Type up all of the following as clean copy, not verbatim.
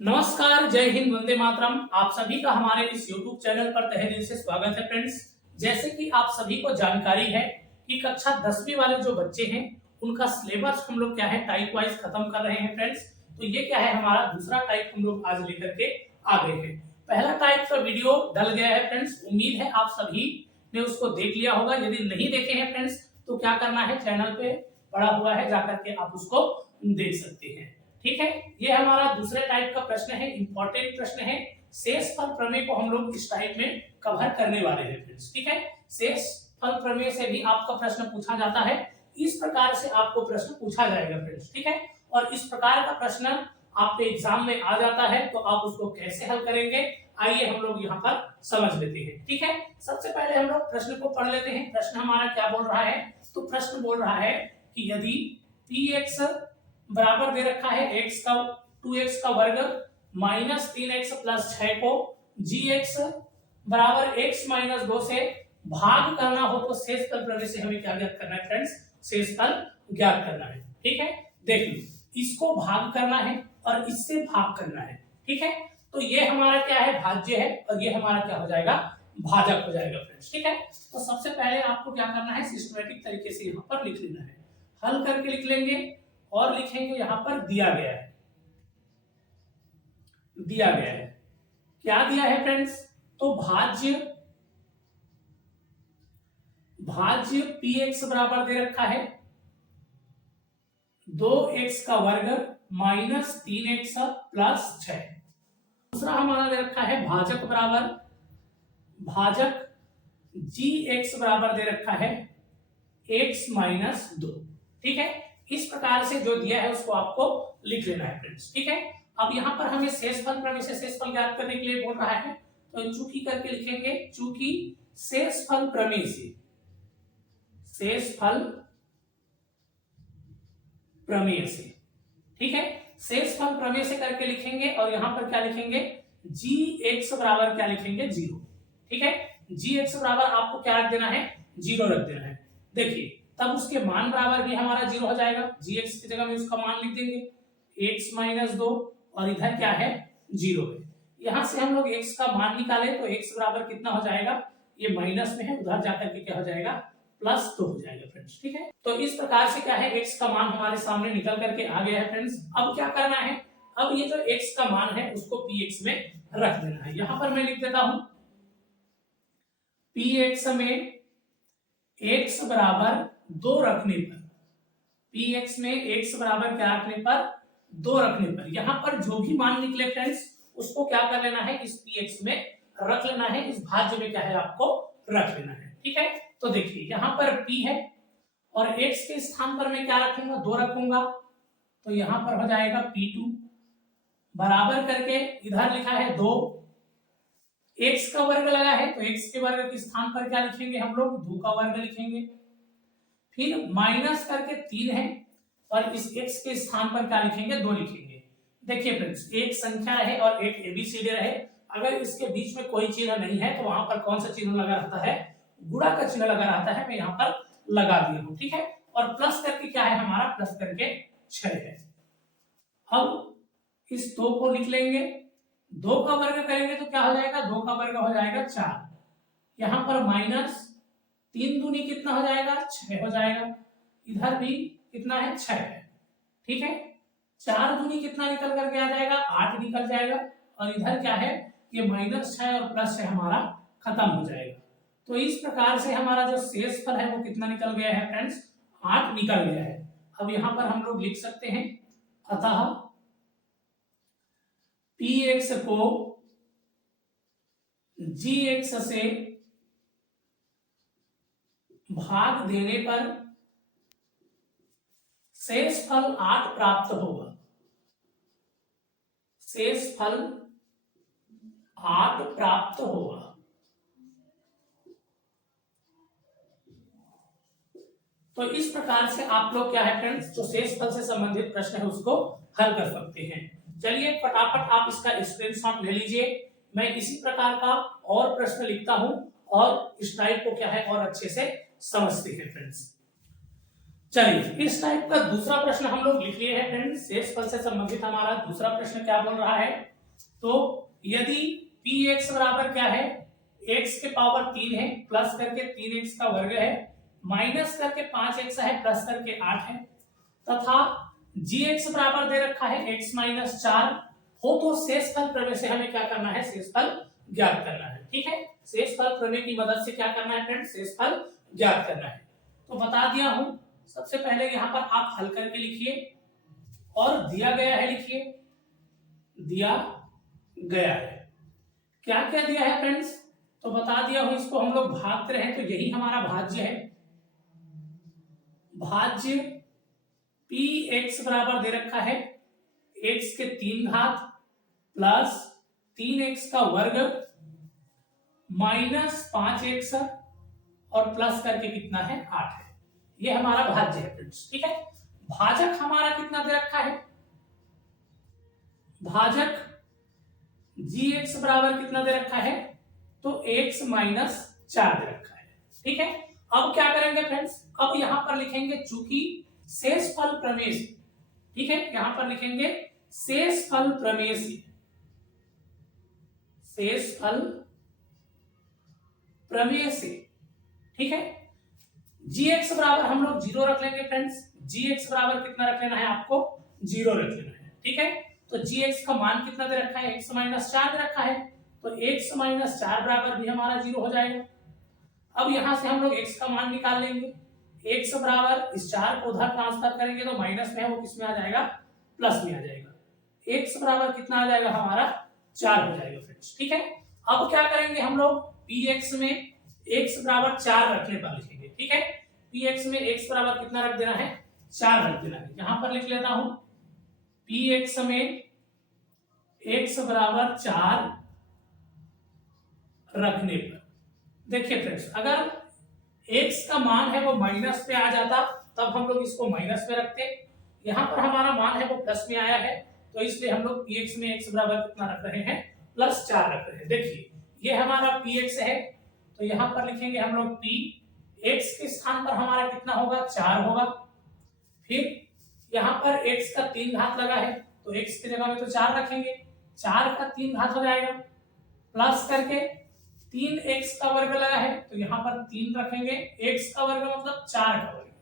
नमस्कार, जय हिंद, वंदे मातरम। आप सभी का हमारे इस YouTube चैनल पर तहे दिल से स्वागत है फ्रेंड्स। जैसे कि आप सभी को जानकारी है कि कक्षा 10वीं वाले जो बच्चे हैं उनका सिलेबस हम लोग क्या है टाइप वाइज खत्म कर रहे हैं फ्रेंड्स। तो ये क्या है हमारा दूसरा टाइप हम लोग आज लेकर के आ गए हैं। पहला टाइप का वीडियो डल गया है फ्रेंड्स, उम्मीद है आप सभी ने उसको देख लिया होगा। यदि नहीं देखे हैं फ्रेंड्स तो क्या करना है, चैनल पे पड़ा हुआ है, जाकर के आप उसको देख सकते हैं। ठीक है, ये हमारा दूसरे टाइप का प्रश्न है, इंपॉर्टेंट प्रश्न है। शेषफल प्रमेय को हम लोग इस टाइप में कवर करने वाले हैं फ्रेंड्स। ठीक है, शेषफल प्रमेय से भी आपका प्रश्न पूछा जाता है, इस प्रकार से आपको प्रश्न पूछा जाएगा फ्रेंड्स। ठीक है, और इस प्रकार का प्रश्न आपके एग्जाम में आ जाता है तो आप उसको कैसे हल करेंगे, आइए हम लोग यहाँ पर समझ लेते हैं। ठीक है, सबसे पहले हम लोग प्रश्न को पढ़ लेते हैं। प्रश्न हमारा क्या बोल रहा है, तो प्रश्न बोल रहा है कि यदि px बराबर दे रखा है x का 2x का वर्ग माइनस 3x प्लस 6 को gx बराबर x माइनस 2 से भाग करना हो तो शेषफल प्रमेय से हमें क्या ज्ञात करना है फ्रेंड्स, शेषफल ज्ञात करना है। ठीक है, देख लो, इसको भाग करना है और इससे भाग करना है। ठीक है, तो ये हमारा क्या है, भाज्य है, और ये हमारा क्या हो जाएगा, भाजक हो जाएगा फ्रेंड्स। ठीक है, तो सबसे पहले आपको क्या करना है, सिस्टमैटिक तरीके से यहाँ पर लिख लेना है। हल करके लिख लेंगे और लिखेंगे यहाँ पर दिया गया है। दिया गया है, क्या दिया है फ्रेंड्स, तो भाज्य px बराबर दे रखा है 2x का वर्ग माइनस 3x प्लस 6। दूसरा हमारा दे रखा है भाजक बराबर, भाजक gx बराबर दे रखा है x माइनस 2। ठीक है, इस प्रकार से जो दिया है उसको आपको लिख लेना है फ्रेंड्स। ठीक है, अब यहाँ पर हमें शेषफल प्रमेय से शेषफल ज्ञात करने के लिए बोल रहा है, तो चूंकि करके लिखेंगे, चूंकि शेषफल प्रमेय से, शेषफल प्रमेय से, ठीक है, शेषफल प्रमेय से करके लिखेंगे और यहाँ पर क्या लिखेंगे, gx बराबर क्या लिखेंगे, 0। ठीक है, gx बराबर आपको क्या रख देना है, 0 रख देना है। देखिए, तब उसके मान बराबर भी हमारा 0 हो जाएगा। gx की जगह में उसका मान लिख देंगे x माइनस 2 और इधर क्या है, 0 है। यहां से हम लोग x का मान निकाले तो x बराबर कितना हो जाएगा, ये माइनस में है, उधर जाकर के क्या हो जाएगा, प्लस 2 हो जाएगा फ्रेंड्स। ठीक है, तो इस प्रकार से क्या है, x का मान हमारे सामने निकल करके आ गया है फ्रेंड्स। अब क्या करना है, अब ये जो x का मान है उसको px में रख देना है। यहां पर मैं लिख देता हूं px में x बराबर 2 रखने पर, px में x बराबर क्या रखने पर, 2 रखने पर, यहां पर जो भी मान निकले फ्रेंड्स उसको क्या कर लेना है, इस px में रख लेना है, इस भाज्य में क्या है आपको रख लेना है। ठीक है, तो देखिए यहाँ पर p है और x के स्थान पर मैं क्या रखूंगा, 2 रखूंगा, तो यहां पर हो जाएगा p2 बराबर करके इधर लिखा है 2, x का वर्ग लगा है तो x के वर्ग के स्थान पर क्या लिखेंगे हम लोग, 2 का वर्ग लिखेंगे। फिर माइनस करके 3 है और इस x के स्थान पर क्या लिखेंगे, 2 लिखेंगे। देखिए फ्रेंड्स, एक संख्या है और एक एबीसीडी रहे, अगर इसके बीच में कोई चिन्ह नहीं है तो वहां पर कौन सा चिन्ह लगा रहता है, गुणा का चिन्ह लगा रहता है, मैं यहाँ पर लगा दिया हूं। ठीक है, और प्लस करके क्या है हमारा, प्लस करके 6 है। अब इस 2 को लिख लेंगे, 2 का वर्ग करेंगे तो क्या हो जाएगा, 2 का वर्ग हो जाएगा 4, यहाँ पर माइनस 3 दूनी कितना हो जाएगा, 6 हो जाएगा, इधर भी कितना है, 6 है। ठीक है, 4 दूनी कितना निकल करके आ जाएगा, 8 निकल जाएगा, और इधर क्या है, ये माइनस 6 और प्लस 6 हमारा खत्म हो जाएगा। तो इस प्रकार से हमारा जो शेषफल है वो कितना निकल गया है फ्रेंड्स, 8 निकल गया है। अब यहाँ पर हम लोग लिख सकते हैं, अतः px को gx से भाग देने पर शेषफल 8 प्राप्त होगा। शेषफल 8 प्राप्त होगा। तो इस प्रकार से आप लोग क्या है फ्रेंड्स, जो शेषफल से संबंधित प्रश्न है उसको हल कर सकते हैं। चलिए फटाफट आप इसका स्क्रीनशॉट ले लीजिए। मैं इसी प्रकार का और प्रश्न लिखता हूं और इस टाइप को क्या है और अच्छे से समझते हैं फ्रेंड्स। चलिए इस टाइप का दूसरा प्रश्न हम लोग लिख लिए हैं फ्रेंड्स। शेषफल से संबंधित हमारा दूसरा प्रश्न क्या बोल रहा है, तो यदि px बराबर क्या है, x के पावर 3 है प्लस करके 3x का वर्ग है माइनस करके 5x है प्लस करके 8 है, तथा gx बराबर दे रखा है x माइनस 4 हो, तो शेषफल प्रमेय से हमें क्या करना है, शेषफल ज्ञात करना है। ठीक है, शेषफल प्रमेय की मदद से क्या करना है फ्रेंड्स, शेषफल ज्ञात करना है। तो बता दिया हूं, सबसे पहले यहां पर आप हल करके लिखिए और दिया गया है लिखिए, दिया गया है क्या क्या दिया है फ्रेंड्स, तो बता दिया हूं, इसको हम लोग भागते रहे तो यही हमारा भाज्य है। भाज्य px बराबर दे रखा है x के 3 घात प्लस 3x का वर्ग माइनस 5x और प्लस करके कितना है, 8 है। ये हमारा भाज्य है फ्रेंड्स। ठीक है, भाजक हमारा कितना दे रखा है, भाजक gx बराबर कितना दे रखा है, तो x माइनस 4 दे रखा है। ठीक है, अब क्या करेंगे फ्रेंड्स, अब यहां पर लिखेंगे चूंकि शेषफल प्रमेय, ठीक है, यहां पर लिखेंगे शेषफल प्रमेय से, शेषफल प्रमेय से। ठीक है, gx बराबर हम लोग 0 रख लेंगे फ्रेंड्स, gx बराबर कितना रख लेना है आपको, 0 रख लेना है। ठीक है, तो gx का मान कितना दे रखा है, x माइनस 4 दे रखा है, तो x माइनस 4 बराबर भी हमारा 0 हो जाएगा। अब यहां से हम लोग x का मान निकाल लेंगे, x बराबर इस 4 को उधर ट्रांसफर करेंगे तो माइनस में है वो किस में आ जाएगा, प्लस में आ जाएगा। x बराबर कितना आ जाएगा हमारा, 4 हो जाएगा फ्रेंड्स। ठीक है, अब क्या करेंगे हम लोग, px में x बराबर 4 रखने पर लिखेंगे। ठीक है, px में x बराबर कितना रख देना है, 4 रख देना है। यहां पर लिख लेता हूं px में x बराबर 4 रखने पर, देखिए फ्रेंड्स, अगर x का मान है वो माइनस पे आ जाता तब हम लोग इसको माइनस में रखते, यहां पर हमारा मान है वो प्लस में आया है तो इसलिए हम लोग px में x बराबर कितना रख रहे हैं, प्लस 4 रख रहे हैं। देखिए ये हमारा px है, तो यहां पर लिखेंगे हम लोग p, x के स्थान पर हमारा कितना होगा, 4 होगा। फिर यहाँ पर x का 3 घात लगा है तो x की जगह में तो 4 रखेंगे, 4 का 3 घात हो जाएगा, प्लस करके 3x का वर्ग लगा है तो यहाँ पर 3 रखेंगे, x का वर्ग मतलब 4 का वर्ग,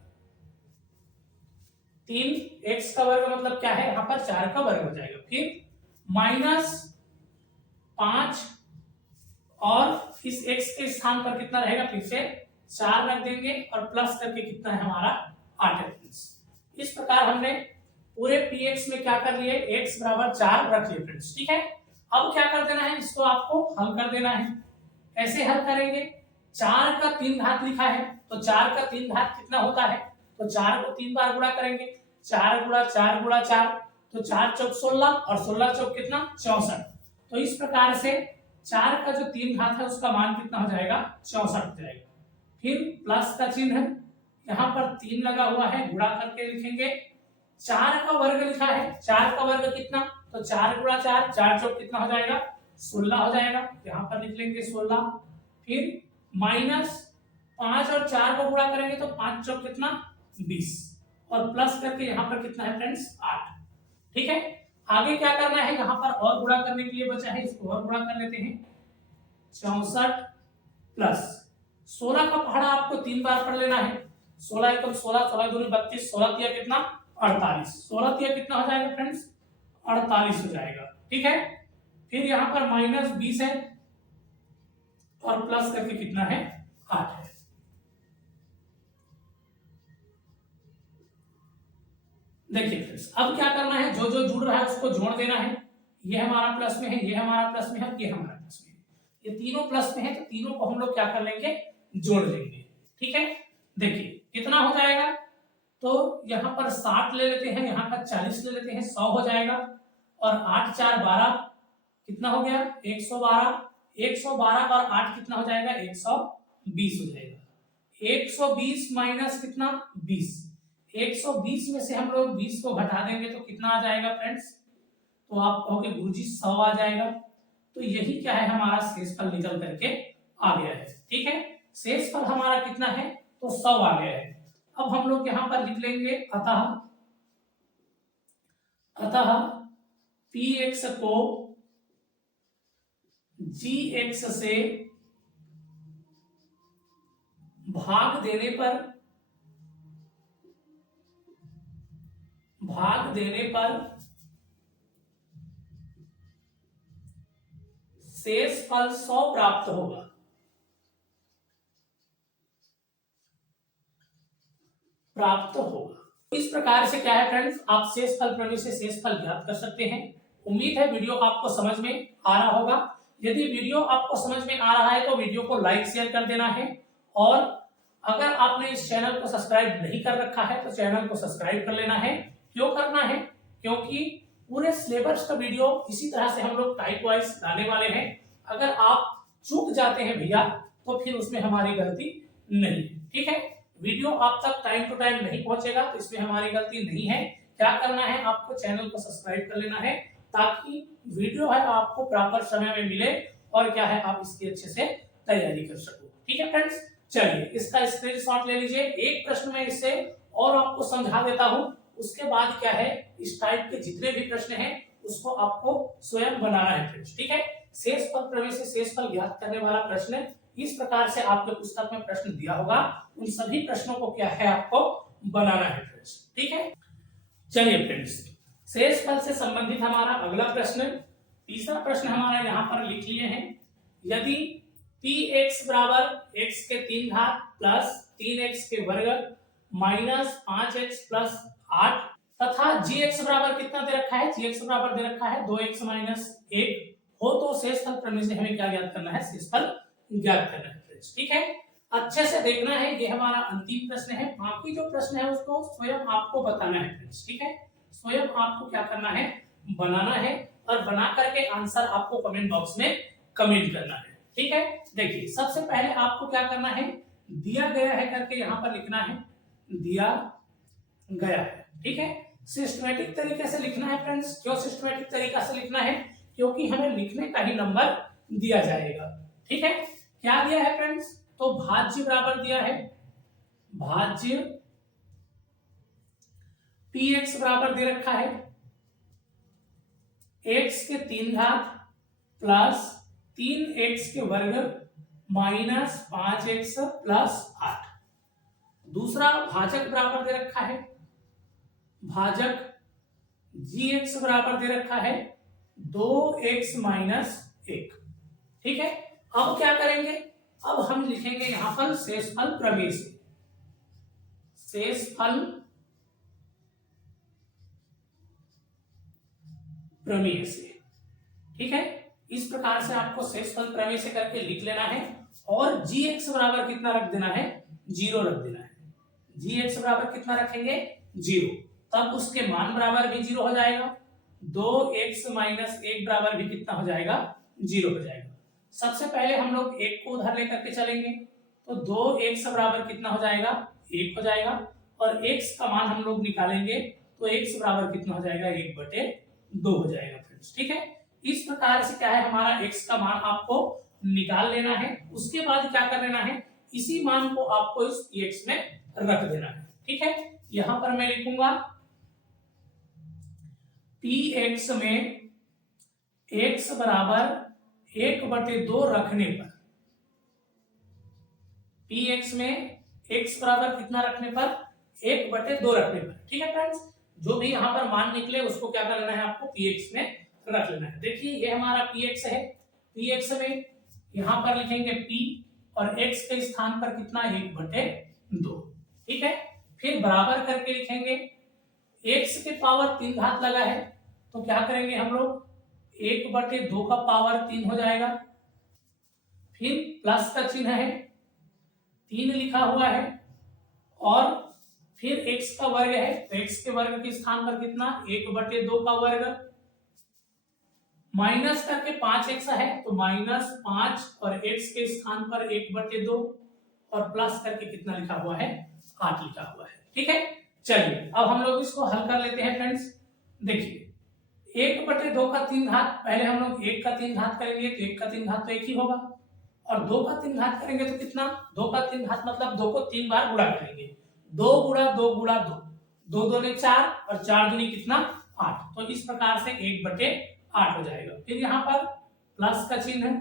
3x का वर्ग मतलब क्या है, यहाँ पर 4 का वर्ग हो जाएगा। फिर माइनस 5 और इस x के स्थान पर कितना रहेगा, फिर से 4 रख देंगे और प्लस करके कितना है हमारा, 8 है। इस प्रकार हमने पूरे px में क्या कर लिए, x बराबर 4 रख लिए फ्रेंड्स। ठीक है, अब क्या कर देना है, इसको आपको हल कर देना है। ऐसे हल करेंगे, 4 का 3 घात लिखा है तो 4 का 3 घात कितना होता है, तो 4 को 3 बार गुणा करेंगे, 4 गुणा 4 गुणा 4, तो 4 चौक 16 और 16 चौक कितना, 64। तो इस प्रकार से 4 का जो 3 घात है उसका मान कितना हो जाएगा, 64 हो जाएगा। फिर प्लस का चिन्ह है, यहाँ पर 3 लगा हुआ है, गुणा करके लिखेंगे, 4 का वर्ग लिखा है, 4 का वर्ग कितना, तो 4 गुणा 4, 4 चौक कितना हो जाएगा, 16 हो जाएगा, यहाँ पर लिख लेंगे 16। फिर माइनस 5 और 4 को गुणा करेंगे तो 5 चौक कितना, 20 और प्लस करके यहाँ पर कितना है फ्रेंड्स, 8। ठीक है, आगे क्या करना है, यहाँ पर और गुणा करने के लिए बचा है, इसको और गुणा कर लेते हैं, 64 प्लस 16 का पहाड़ा आपको 3 बार पढ़ लेना है, 16 एकम 16, 16 दूनी 32, 16 तिया कितना, 48, 16 तिया कितना हो जाएगा फ्रेंड्स, 48 हो जाएगा। ठीक है, फिर यहाँ पर माइनस 20 है और प्लस करके कितना है, 8 है। देखिए फ्रेंड्स, अब क्या करना है, जो जो जुड़ रहा है उसको जोड़ देना है, ये हमारा प्लस में है, ये हमारा प्लस में है, ये हमारा प्लस में है, ये तीनों प्लस में है तो तीनों को हम लोग क्या कर लेंगे, जोड़ लेंगे। ठीक है, देखिए कितना हो जाएगा, तो यहाँ पर 60 ले लेते हैं, यहाँ का 40 ले लेते हैं, 100 हो जाएगा, और 8 4 12 कितना हो गया, 112, 112 और 8 कितना हो जाएगा, 120 हो जाएगा। 120 माइनस कितना, 20, 120 में से हम लोग 20 को घटा देंगे तो कितना आ जाएगा फ्रेंड्स, तो आप कहोगे गुरुजी 100 आ जाएगा। तो यही क्या है, हमारा शेषफल निकल करके आ गया है। ठीक है, शेषफल हमारा कितना है, तो 100 आ गया है। अब हम लोग यहाँ पर लिख लेंगे अतः px को gx से भाग देने पर शेष फल 100 प्राप्त होगा। इस प्रकार से क्या है फ्रेंड्स, आप शेष फल प्रमेय से शेष फल ज्ञात कर सकते हैं। उम्मीद है वीडियो आपको समझ में आ रहा होगा। यदि वीडियो आपको समझ में आ रहा है तो वीडियो को लाइक शेयर कर देना है, और अगर आपने इस चैनल को सब्सक्राइब नहीं कर रखा है तो चैनल को सब्सक्राइब कर लेना है। क्यों करना है? क्योंकि पूरे सिलेबस का वीडियो इसी तरह से हम लोग टाइप वाइज लाने वाले हैं। अगर आप चूक जाते हैं भैया तो फिर उसमें हमारी गलती नहीं, ठीक है। वीडियो आप तक टाइम टू टाइम नहीं पहुंचेगा तो इसमें हमारी गलती नहीं है। क्या करना है, आपको चैनल को सब्सक्राइब कर लेना है ताकि वीडियो है आपको प्रॉपर समय में मिले और क्या है आप इसकी अच्छे से तैयारी कर सको। ठीक है फ्रेंड्स, चलिए इसका स्क्रीनशॉट ले लीजिए। एक प्रश्न में इससे और आपको समझा देता हूं, उसके बाद क्या है इस टाइप के जितने भी प्रश्न हैं उसको आपको स्वयं बनाना है फ्रेंड्स। ठीक है, शेष फल प्रमेय से शेष फल ज्ञात करने वाला प्रश्न इस प्रकार से आपके पुस्तक में प्रश्न दिया होगा, उन सभी प्रश्नों को क्या है आपको बनाना है फ्रेंड्स। ठीक है, चलिए फ्रेंड्स, शेष फल से संबंधित हमारा अगला प्रश्न, तीसरा प्रश्न हमारा यहाँ पर लिख लिए हैं। यदि px बराबर x के 3 घात प्लस 3x के वर्ग माइनस 5x प्लस 8 तथा gx बराबर कितना दे रखा है, gx बराबर दे रखा है 2x माइनस 1 हो तो शेष फल प्रमेय से हमें क्या ज्ञात करना है, शेष फल ज्ञात करना है फ्रेंड्स। ठीक है, अच्छे से देखना है, ये हमारा अंतिम प्रश्न है। बाकी जो प्रश्न है उसको स्वयं आपको बताना है फ्रेंड्स। ठीक है, स्वयं आपको क्या करना है, बनाना है, और बना करके आंसर आपको कमेंट बॉक्स में कमेंट करना है। ठीक है, देखिए सबसे पहले आपको क्या करना है, दिया गया है करके यहाँ पर लिखना है, दिया गया है। ठीक है, सिस्टमैटिक तरीके से लिखना है फ्रेंड्स। क्यों सिस्टमैटिक तरीका से लिखना है, क्योंकि हमें लिखने का ही नंबर दिया जाएगा। ठीक है, क्या दिया है फ्रेंड्स, तो भाज्य बराबर दिया है, भाज्य px बराबर दे रखा है x के 3 घात प्लस 3x के वर्ग माइनस 5x प्लस 8। दूसरा भाजक बराबर दे रखा है, भाजक gx बराबर दे रखा है 2x माइनस 1। ठीक है, अब क्या करेंगे, अब हम लिखेंगे यहां पर शेष फल प्रमेय से, शेष फल प्रमेय से। ठीक है, इस प्रकार से आपको शेष फल प्रमेय से करके लिख लेना है, और gx बराबर कितना रख देना है, 0 रख देना है। gx बराबर कितना रखेंगे, 0, तब उसके मान बराबर भी 0 हो जाएगा। 2x माइनस 1 बराबर भी कितना हो जाएगा, 0 हो जाएगा। सबसे पहले हम लोग 1 को उधर लेकर के चलेंगे तो 2x बराबर कितना हो जाएगा, 1 हो जाएगा, और x का मान हम लोग निकालेंगे तो x बराबर कितना हो जाएगा, 1/2 हो जाएगा फ्रेंड्स। ठीक है, इस प्रकार से क्या है हमारा x का मान आपको निकाल लेना है। उसके बाद क्या कर लेना है, इसी मान को आपको इस px में रख देना है। ठीक है, यहां पर मैं लिखूंगा px में x बराबर 1/2 रखने पर, px में x बराबर कितना रखने पर, 1/2 रखने पर। ठीक है फ्रेंड्स, जो भी यहाँ पर मान निकले उसको क्या कर लेना है, आपको px में रख लेना है। देखिए ये हमारा px है, px में यहाँ पर लिखेंगे p और x के स्थान पर कितना, 1/2। ठीक है, फिर बराबर करके लिखेंगे, x के पावर 3 घात लगा है तो क्या करेंगे हम लोग, 1/2 का पावर 3 हो जाएगा, फिर प्लस का चिन्ह है, 3 लिखा हुआ है, और फिर x का वर्ग है तो x के वर्ग के स्थान पर कितना, 1/2 का वर्ग, माइनस करके 5x है तो -5 और x के स्थान पर 1/2, और प्लस करके कितना लिखा हुआ है, 8 लिखा हुआ है। ठीक है, चलिए अब हम लोग इसको हल कर लेते हैं फ्रेंड्स। देखिए 1/2 का 3 घात, पहले हम लोग 1 का 3 घात करेंगे तो 1 का 3 घात तो 1 ही होगा, और 2 का 3 घात करेंगे तो कितना, 2 का 3 घात मतलब 2 को 3 बार गुणा करेंगे 2 गुणा 2, 2 दूनी 4 और 4 दूनी कितना 8। तो इस प्रकार से 1/8 हो जाएगा। फिर यहाँ पर प्लस का चिन्ह है,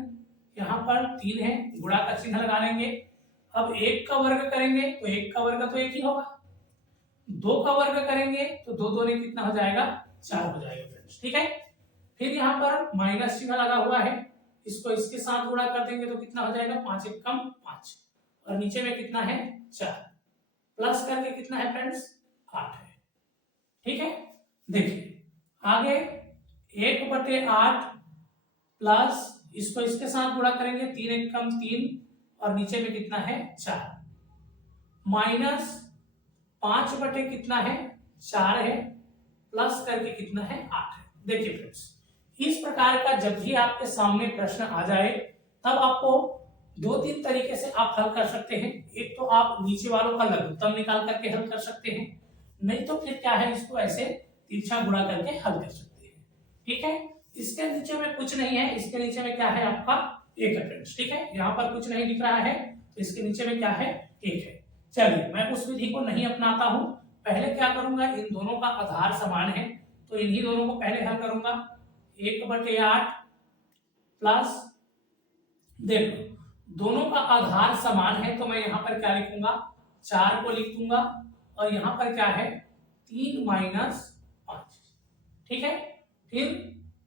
यहाँ पर 3 है, गुणा का चिन्ह लगा लेंगे। अब 1 का वर्ग करेंगे तो 1 का वर्ग तो 1 ही होगा, 2 का वर्ग करेंगे तो 2 दूनी कितना हो जाएगा 4 हो जाएगा फ्रेंड्स। ठीक है, फिर यहाँ पर माइनस चिन्ह लगा हुआ है, इसको इसके साथ गुणा कर देंगे तो कितना हो जाएगा 5 1 कम 5 और नीचे में कितना है 4, प्लस करके कितना है फ्रेंड्स 8 है। ठीक है, देखिए आगे 1/8 प्लस इसको इसके साथ गुणा करेंगे 3 1 कम 3 और नीचे में कितना है 4 माइनस 5 बटे कितना है 4 है प्लस करके कितना है 8 है। देखिए फ्रेंड्स, इस प्रकार का जब भी आपके सामने प्रश्न आ जाए तब आपको 2-3 तरीके से आप हल कर सकते हैं। एक तो आप नीचे वालों का लघुत्तम निकाल करके हल कर सकते हैं, नहीं तो फिर क्या है इसको ऐसे तिरछा गुणा करके हल कर सकते हैं। ठीक है, इसके नीचे में कुछ नहीं है, इसके नीचे में क्या है आपका 1 है फ्रेंड्स। ठीक है, यहाँ पर कुछ नहीं दिख रहा है तो इसके नीचे में क्या है 1 है। चलिए मैं उस विधि को नहीं अपनाता हूं, पहले क्या करूंगा, इन दोनों का आधार समान है तो इन्हीं दोनों को पहले हल करूंगा। 1/8 प्लस, देखो दोनों का आधार समान है तो मैं यहाँ पर क्या लिखूंगा 4 को लिख दूंगा और यहाँ पर क्या है 3 माइनस 5। ठीक है, फिर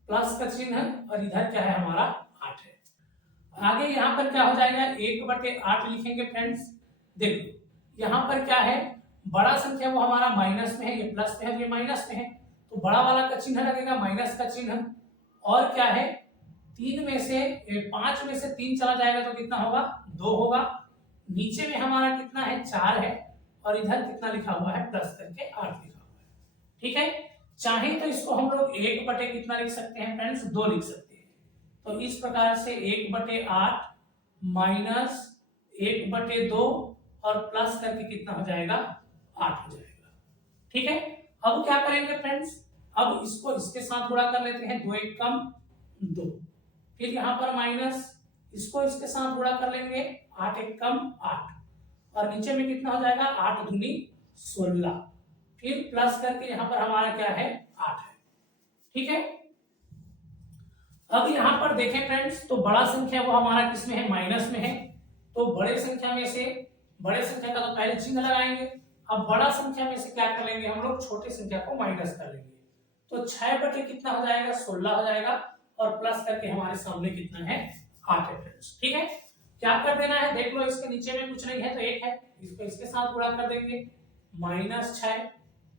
प्लस का चिन्ह और इधर क्या है हमारा 8 है। आगे यहाँ पर क्या हो जाएगा 1/8 लिखेंगे फ्रेंड्स। देखो यहाँ पर क्या है बड़ा संख्या वो हमारा माइनस में है, ये प्लस में है, ये माइनस में है, तो बड़ा वाला का चिन्ह लगेगा माइनस का चिन्ह। और क्या है 3 में से 5 में से 3 चला जाएगा तो कितना होगा 2 होगा। नीचे में हमारा कितना है 4 है और इधर कितना लिखा हुआ है प्लस करके 8 लिखा हुआ है। ठीक है, चाहे तो इसको हम लोग 1 बटे कितना लिख सकते हैं फ्रेंड्स 2 लिख सकते हैं। तो इस प्रकार से 1/8 माइनस 1/2 और प्लस करके कितना हो जाएगा 8 हो जाएगा। ठीक है, अब क्या करेंगे फ्रेंड्स, अब इसको इसके साथ गुणा कर लेते हैं, 2 1 कम 2, फिर यहाँ पर माइनस इसको इसके साथ गुणा कर लेंगे, 8 1 कम 8 और नीचे में कितना हो जाएगा 8 दूनी 16, फिर प्लस करके यहाँ पर हमारा क्या है 8 है। ठीक है, अब यहाँ पर देखें फ्रेंड्स तो बड़ा संख्या वो हमारा किसमें है माइनस में है, तो बड़े संख्या में से बड़े संख्या का तो पहले चिन्ह लगाएंगे। अब बड़ा संख्या में से क्या कर लेंगे हम लोग छोटे संख्या को माइनस कर लेंगे, तो 6 बटे कितना हो जाएगा 16 हो जाएगा और प्लस करके हमारे सामने कितना है 8 है फ्रेंड्स। ठीक है, क्या कर देना है देख लो, इसके नीचे में कुछ नहीं है तो 1 है, इसको इसके साथ गुणा कर देंगे, -6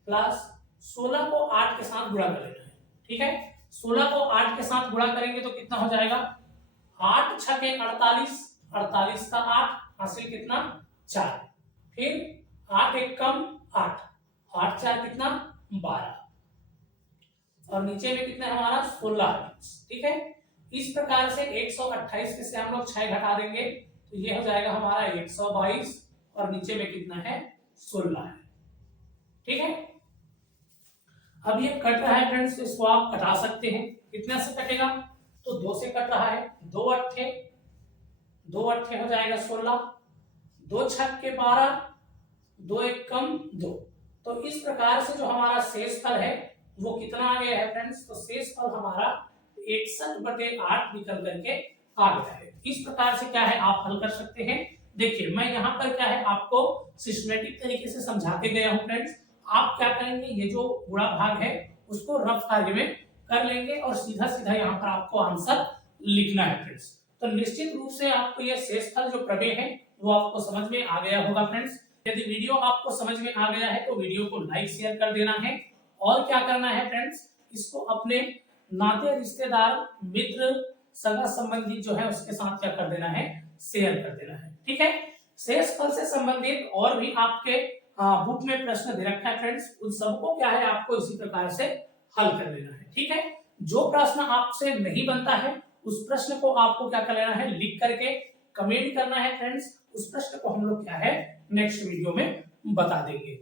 प्लस 16 को 8 के साथ गुणा कर लेना है। ठीक है, 16 को 8 के साथ गुणा करेंगे तो कितना हो जाएगा 8 6 48, 48 का 8 हासिल कितना 4, फिर 8 1 कम 8, 8 4 कितना 12 और नीचे में कितना हमारा 16 है। ठीक है, इस प्रकार से 128 में से हम लोग 6 घटा देंगे तो ये हो जाएगा हमारा 122 और नीचे में कितना है 16 है। ठीक है, अब ये कट रहा है फ्रेंड्स, इसको आप कटा सकते हैं। कितने से कटेगा तो 2 से कट रहा है, 2 अट्ठे हो जाएगा 16, 2 छक्के 12, 2 1 कम 2। तो इस प्रकार से जो हमारा शेष फल है वो कितना आ गया है फ्रेंड्स, तो शेष फल हमारा 61/8 निकल करके आ गया है। इस प्रकार से क्या है आप हल कर सकते हैं। देखिए मैं यहाँ पर क्या है आपको सिस्टमेटिक तरीके से समझाते गया हूँ फ्रेंड्स। आप क्या करेंगे, ये जो गुणा भाग है उसको रफ कार्य में कर लेंगे और सीधा सीधा यहाँ पर आपको आंसर लिखना है फ्रेंड्स। तो निश्चित रूप से आपको यह शेषफल जो प्रमेय है वो आपको समझ में आ गया होगा फ्रेंड्स। यदि वीडियो आपको समझ में आ गया है तो वीडियो को लाइक शेयर कर देना है और क्या करना है फ्रेंड्स, इसको अपने नाते रिश्तेदार मित्र सगा संबंधी जो है उसके साथ क्या कर देना है शेयर कर देना है। ठीक है, शेषफल से संबंधित और भी आपके बुक में प्रश्न दे रखा है फ्रेंड्स, उन सबको क्या है आपको इसी प्रकार से हल कर लेना है। ठीक है, जो प्रश्न आपसे नहीं बनता है उस प्रश्न को आपको क्या कर लेना है लिख करके कमेंट करना है फ्रेंड्स। उस प्रश्न को हम लोग क्या है नेक्स्ट वीडियो में बता देंगे।